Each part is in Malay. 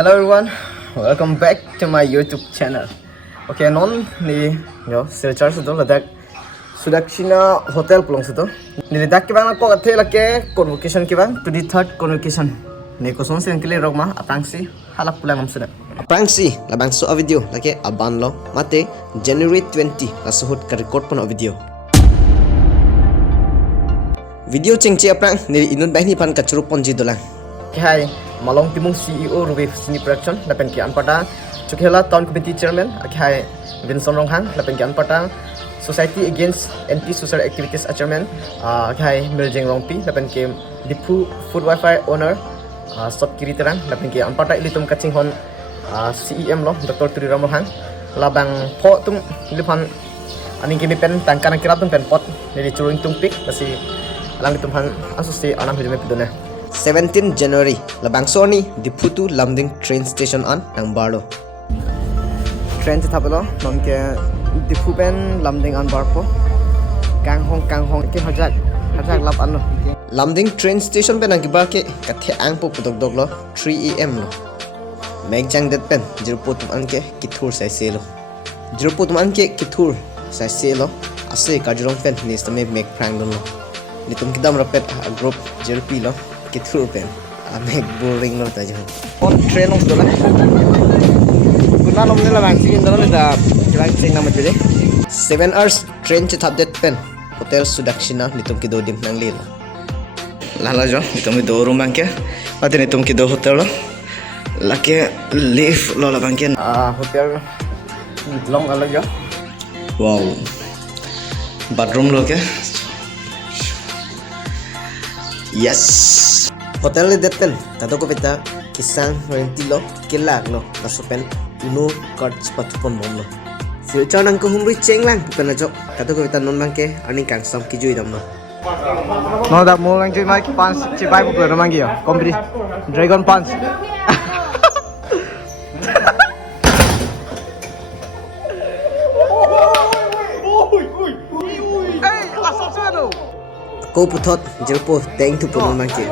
Hello everyone, welcome back to my YouTube channel. Okay, non ni yo searcher sudah ledak sudah China hotel pulang sudah. Ni ledak kibang aku kathe lake convocation kibang to the third convocation. Ni kosong sen kile rogma apangsi halap pulang am sudah. Apangsi labang so a video lake aban lo mate January 20 la suhut ka record pon a video. Video cengci aprang ni inun bang ni pan ka churup pon ji dolang. Hai, malong timung CEO Ruby Sini Production lapen ki anpata Chukhela Town Committee Chairman Hai Vincent Ronghang lapen ki anpata Society Against Anti-Social Activities Chairman Hai Miljeng Rongpi lapen ki Dipu Food Wi-Fi Owner Sot Kiri Terang lapen ki anpata ilitum kaching hon CEM lo Dr. Tri Ramohang labang po tum lipan aning kimi pen tangkana kirap tum pen pot jadi curing tum pik kasi alang tum han asusi anam hidup pidone 17 January labang soni Diputu Lamding train station an nang barlo. Train thapelo nongke Dipu pen Lamding an barpo kang hong ke hajak lap anno Lamding train station pen ang gibar ke kathe ang po putok dog lo 3 am lo. Meg jang det pen jirpo tum an ke kithur sai se lo. Jirpo tum an ke kithur sai se lo ase kajurong pen ni stame meg prang lo. Nitum kidam rapet a group jirpi lo kithur pen meg boring lo ta jang. on train ong dola kuna nom nila bang singin dola da kilang sing na matili 7 hours train che thap det pen hotel Sudakshina nitum ki do dim nang lilo. lala jo nitum ki do room bang ke ate nitum ki do hotel lo lake live lo la bang ke hotel long ala jo Wow. Bathroom lo ke. Yes. Hotel le depen kado ko beta kisang renti lo kilak lo nasupen uno cards patupon mom lo. Future nang ko humri chenglang pupen ajo kado ko beta non bangke ani kang sam ki jui dam lo. no da mo lang mai punch chi bai bu ro mangi yo kompri dragon punch Ko puthot jerpo teng tu pun mang ke.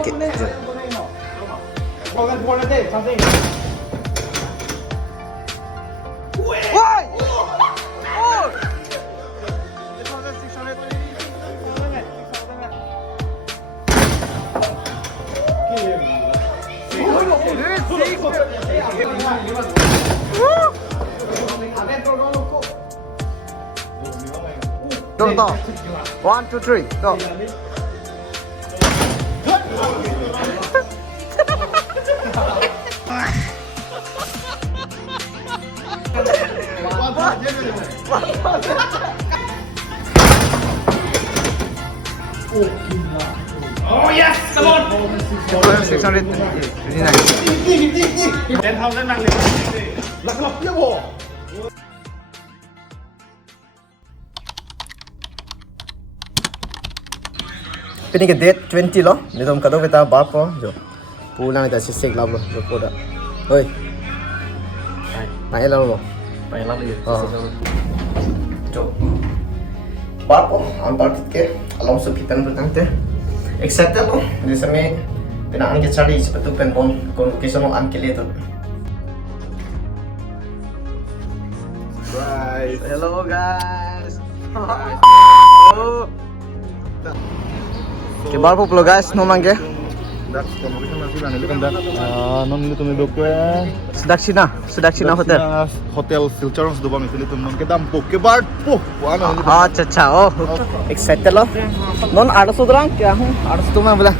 Go. 1, 2, 3, go. Oh yes, come on. 600. 10,000 lang lihat. Pini ke date 20 lo, ni tom kado kita barpo jo. Pulang kita sisik lab lo, jo poda. Oi. Mai lo. Pakai lalu ya. Jo. Barpo, am partit ke along so pitan bertang te. Excited lo, ni same pina ang ke chari sepetu pen bon convocation lo an ke le to. Right. Hello guys. Oh. Ke barpo pulo guys, no mangke. Dak convocation masih kan itu kan dak. Non itu tuh dokter ya. Sudakshina hotel. Hotel Filter sudah bang itu non kita dampuk ke bar. Wah, अच्छा oh. Excited lo. Non 800 orang क्या हूँ 800 तो मैं बोला.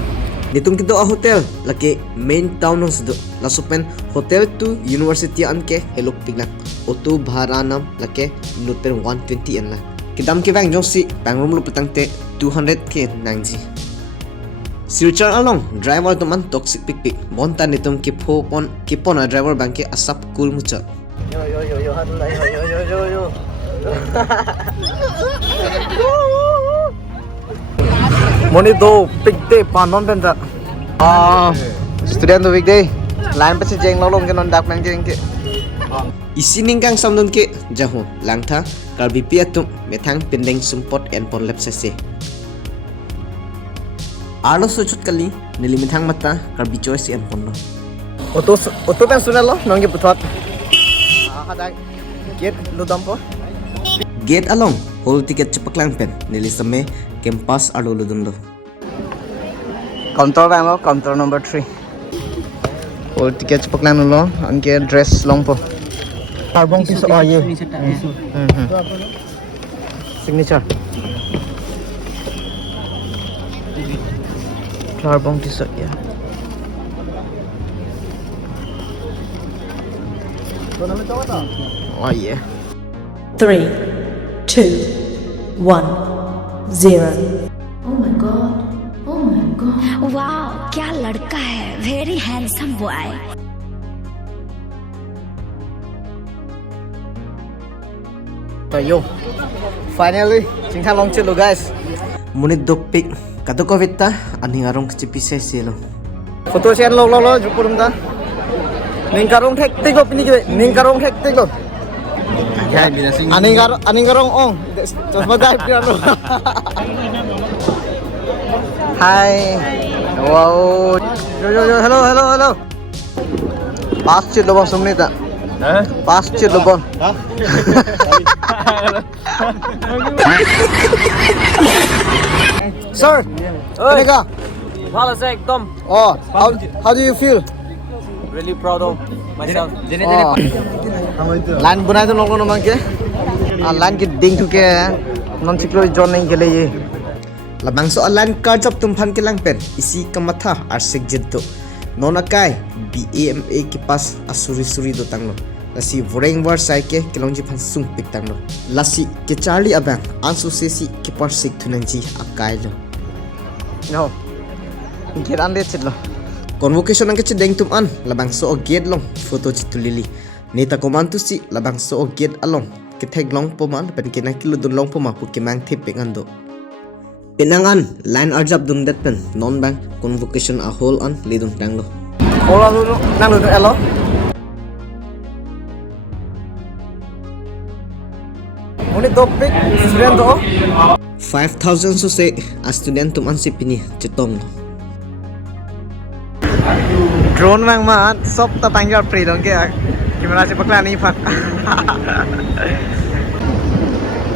Nitum kido a hotel lake main town ng sudo lasupen hotel to university an ke helok pignak auto bharanam lake nuper 120 an la kidam ke bang jong si pangrum lu petang te 200 ke nangji Sirchar along driver to man toxic pik monta nitum ki pon a driver bang ke asap cool mucha Yo hanulai yo. Moni do big day panon benda. Student do big day. Line pasi jeng lolong ke non dak nang jeng ke. isining kang samdon ke jahon langtha karbi piatum methang pendeng sumpot en pon lep sese Arlo sochut kali nili mithang mata karbi choice en ponno auto pen sunel lo nong ge putot hada gate ludam po Gate along hall ticket cepak lang pen nili same campus alo ludun lo. counter bang lo counter number 3 hall ticket cepak lang lo anke dress long po carbon piece oh ye signature carbon piece ya oh yeah 3, 2, 1, 0. Oh my god. Oh my god. वाह क्या लड़का है very handsome boy so yo finally chingthang long chit lo guys Munit dopik kadoko vita ani arong chipise selo. photo chen lo jupurum da ningkarong hektik lo pini ke ningkarong hektik lo aning garong ong coba dai pian lo hi wow yo hello pass chit lo bang sumni ta pass chit lo bang sir Nega ভালো আছে একদম oh how do you feel really proud of myself line bunai to nong no mang ke line ki ding thu ke non chiklo jon nei gele ye Labang so alan card up tumpan ke lang pen isi kamatha arsik jiddo nona kai BAMA ki pas asuri do tanglo lasi voreng war sai ke kilongji phan sung pik tanglo lasi ke charlie abang ansu sesi ki par sik thunanji akai lo no get an let lo convocation ang ke deng tum an labang so gate long photo chitulili neta komantu si labang so gate along ke theg long poman pen ke na kilo dun long poma pu ke mang thip pengando Penangan line arjab dun det pen non bang convocation a whole an lidun tanglo hola lu nang lu elo Muni topik student to 5,000 so say a student tum an sipini chitong drone mang ma sop ta tangjar free dong ke camera se pakla ni phak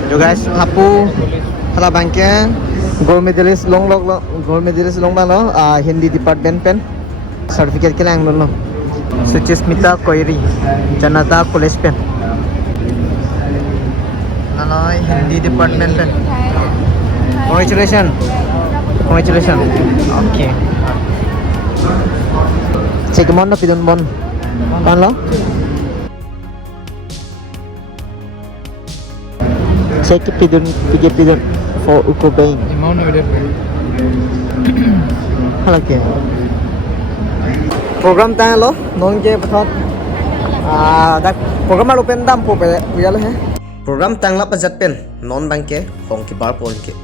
yo guys hapu hala bangke gold medalist long bang lo hindi department pen certificate ke lang lo Suchismita Koiri Janata College pen nalai hindi department pen congratulations okay check mon na pidon mon kan lo check pidon for uko bang Imam na video. halake program ta lo non ke pathot dak program lo pen dam po pe uyal he program tangla pajat pen non bang ke hong ki bar pol ke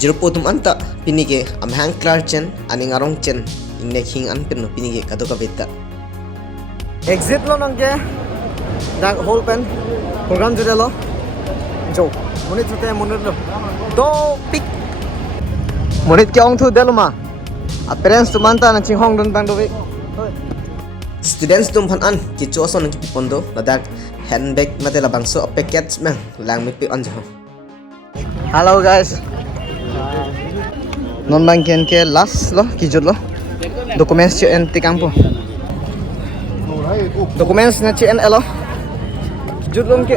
jirpo tum anta pinige amhang klar chen ani ngarong chen inne king an pen no pinige kadoka beta exit lo non ke dak whole pen program jure lo jo monit chute monit lo do pick monit ke ong thu delo ma parents tu manta na ching hong don bang do students tum phan an ki choson ki pondo ladak handbag mate labang so packets mang lang mi pi on jo hello guys non bang ken ke last lo ki jot lo documents che en tikang po documents na che en elo jot lom ke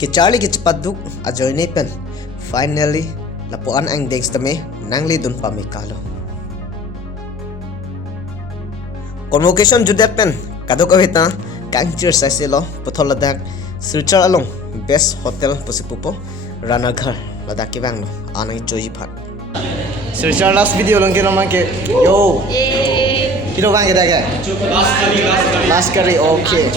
ki charlie ki chapaduk ajoy ne pen finally lapuan ang dex tame nangli dun pa mi kalo convocation judet pen kadoka hita kangchir saiselo pothol ladak searcher along best hotel posipupo rana ghar ladak ki bang anang joji phat searcher last video long ke no mang ke yo kilo bang ke daga last curry okay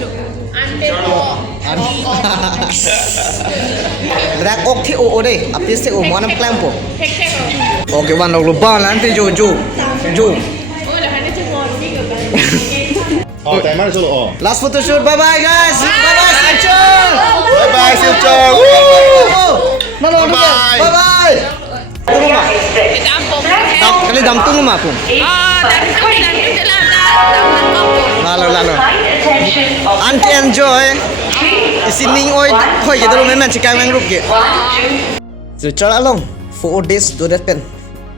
ladak ok thi o de apis se o monam clampo okay ban lo ba lan te jo Oh, timer solo. Oh. last photo shoot bye bye guys bye bye searcher Bye bye, Silcho. no bye bye Bye. bye bye Kali dam tung ma pung. Lalo. Anti enjoy. Isining oi hoi ke dalam memang cikai mang rup ke. So cara long 4 days do that pen.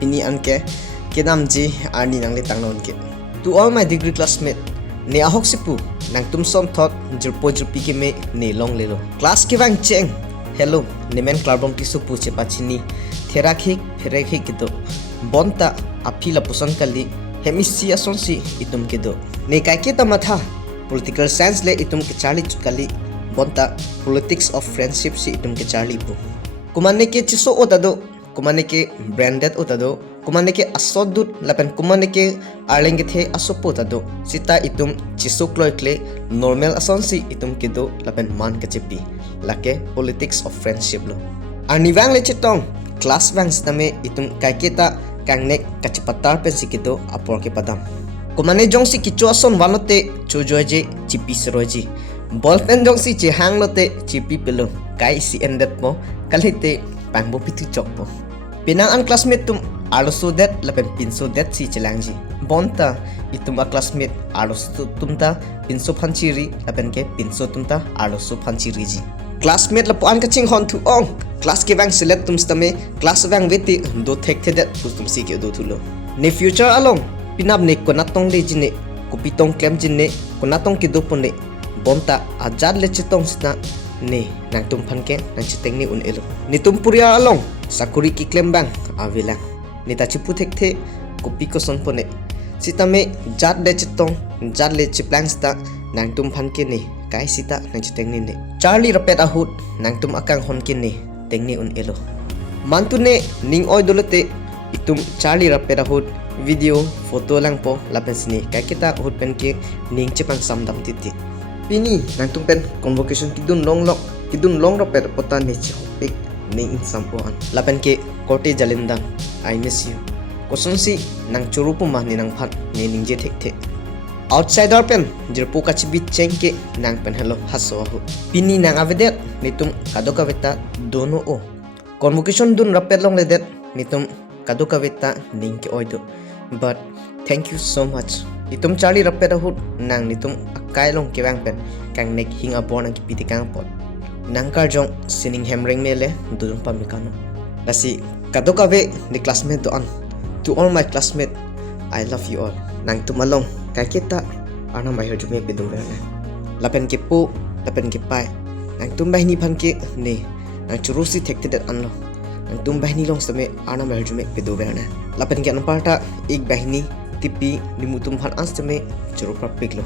Ini anke kinam ji arni nang le tang non ke. To all my degree classmate, ne ahok sipu nang tum som thot jirpo jirpi ke me ne long lelo. Class ke wang cheng. Hello, ne men klarbom ti supu che pachini. Therakhi pherekhi ke do. Bonta apila puson kali hemisia sonsi itum ke do. Ne kai ke tamatha political science le itum ke charli kali bonta politics of friendship si itum ke charli bu. Kumane ke chiso otado, kumane ke branded otado, kumane ke asodut lapen kumane ke arlenge the asopo otado. Sita itum chiso kloikle normal asonsi itum ke do lapen man ke chepi. Lake politics of friendship lo. Arni wang le chitong class wang stame itum kai ke ta kangnek kacipatar pensi ke do apor ke padam. Kumane jongsi kicho ason wanote chojoje chipi seroji. Ballpen jongsi che hang lote chipi pelo kai si endet mo kalite pangbo pitu chokpo. Pinang an classmate tum aloso det lapen pinso det si chelangji. Bonta itum a classmate aloso tumta pinso phanchiri lapen ke pinso tumta aloso phanchiri ji. Classmate lapo an kaching hon tu ong class ke wang select tum stame class wang veti do thek thedet tum si ke do thulo. Ne future along pinap ne konatong le jine kupitong klem jine konatong ke do pone bonta ajad le chitong sita ne nang tum phanke nang chiteng ni un elo ni tum puria along sakuri ki klem bang avila ni ta chipu thek the kopi ko son pone sita me jad le chitong jad le chiplang sta nang tum phanke ne kai sita nang chiteng ni ne charlie rapet ahut nang tum akang hon ke ne teng ni un elo mantu ne ning oi dolote itum charlie rapet ahut video foto lang po lapen sini kai kita hut pen ke ning chepang samdam titi pini nang tum pen convocation kidun long rapet potan ni chopik ning sampoan lapen ke kote jalindang I miss you koson si nang churupu mah ni nang phat ne ning je thek the outsider pen jirpu ka chibi chengke nang pen hello haso hu pini nang avedet nitum kadoka veta dono o convocation dun rapet long ledet nitum kadoka veta ning ke oido but thank you so much itum charlie rapet ahut nang nitum akai long kewang pen kang nek hing abon ang kipiti kang pot nang karjong sining hemring mele dudum pamikano lasi kadoka ve ni classmate do an to all my classmate I love you all nang tumalong kai kita ana mai hojume pedum rene lapen ke po lapen ke pai nang tumbah ni phanke ne nang churusi thekte dat anlo nang tumbah ni long same ana mai hojume pedum rene lapen ke anparta ek bahini tipi limutum phan astame churu papiklo